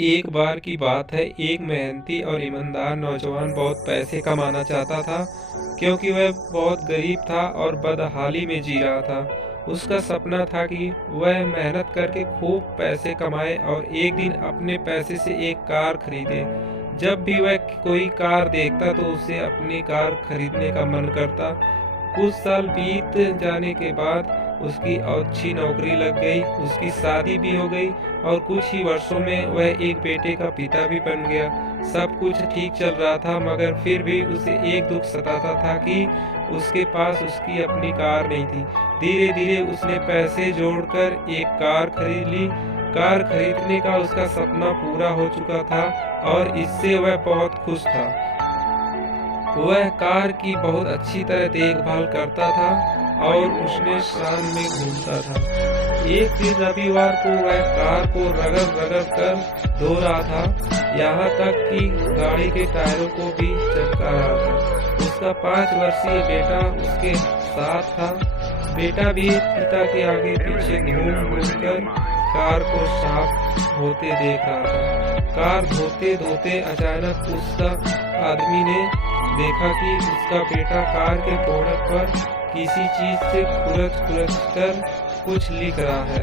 एक बार की बात है, एक मेहनती और ईमानदार नौजवान बहुत पैसे कमाना चाहता था, क्योंकि वह बहुत गरीब था और बदहाली में जी रहा था। उसका सपना था कि वह मेहनत करके खूब पैसे कमाए और एक दिन अपने पैसे से एक कार खरीदे। जब भी वह कोई कार देखता तो उसे अपनी कार खरीदने का मन करता। कुछ साल बीत जाने के बाद उसकी अच्छी नौकरी लग गई, उसकी शादी भी हो गई और कुछ ही वर्षों में वह एक बेटे का पिता भी बन गया। सब कुछ ठीक चल रहा था, मगर फिर भी उसे एक दुख सताता था कि उसके पास उसकी अपनी कार नहीं थी। धीरे-धीरे उसने पैसे जोड़कर एक कार खरीद ली। कार खरीदने का उसका सपना पूरा हो चुका था और इससे वह बहुत खुश था। वह कार की बहुत अच्छी तरह देखभाल करता था और उसमें शान में घूमता था। एक दिन रविवार को वह कार को रगड़-रगड़ कर धो रहा था, यहाँ तक कि गाड़ी के टायरों को भी चमका रहा था। उसका 5 वर्षीय बेटा उसके साथ था। बेटा भी पिता के आगे पीछे घूम-घूम कर कार को साफ होते देख रहा था। कार धोते-धोते अचानक उसका आदमी ने देखा कि उसका बेटा कार के बोनट पर किसी चीज से खुरच-खुरच कर कुछ लिख रहा है।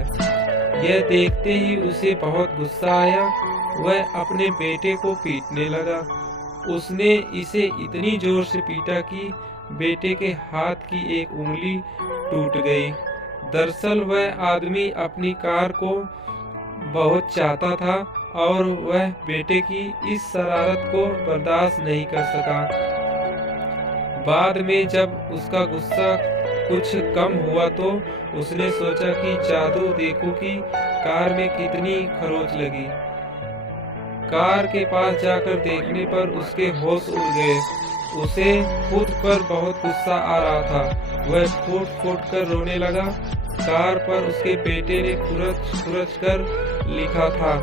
यह देखते ही उसे बहुत गुस्सा आया। वह अपने बेटे को पीटने लगा। उसने इसे इतनी जोर से पीटा कि बेटे के हाथ की एक उंगली टूट गई। दरअसल वह आदमी अपनी कार को बहुत चाहता था और वह बेटे की इस शरारत को बर्दाश्त नहीं कर सका। बाद में जब उसका गुस्सा कुछ कम हुआ तो उसने सोचा कि जादू देखूं कि कार में कितनी खरोंच लगी। कार के पास जाकर देखने पर उसके होश उड़ गए। उसे खुद पर बहुत गुस्सा आ रहा था। वह फूट-फूट कर रोने लगा। कार पर उसके बेटे ने खुरच-खुरच कर लिखा था,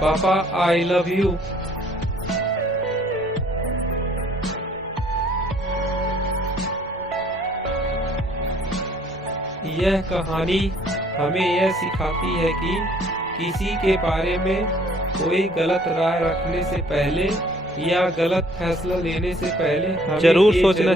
पापा आई लव यू। यह कहानी हमें यह सिखाती है कि किसी के बारे में कोई गलत राय रखने से पहले या गलत फैसला लेने से पहले हमें जरूर ये सोचना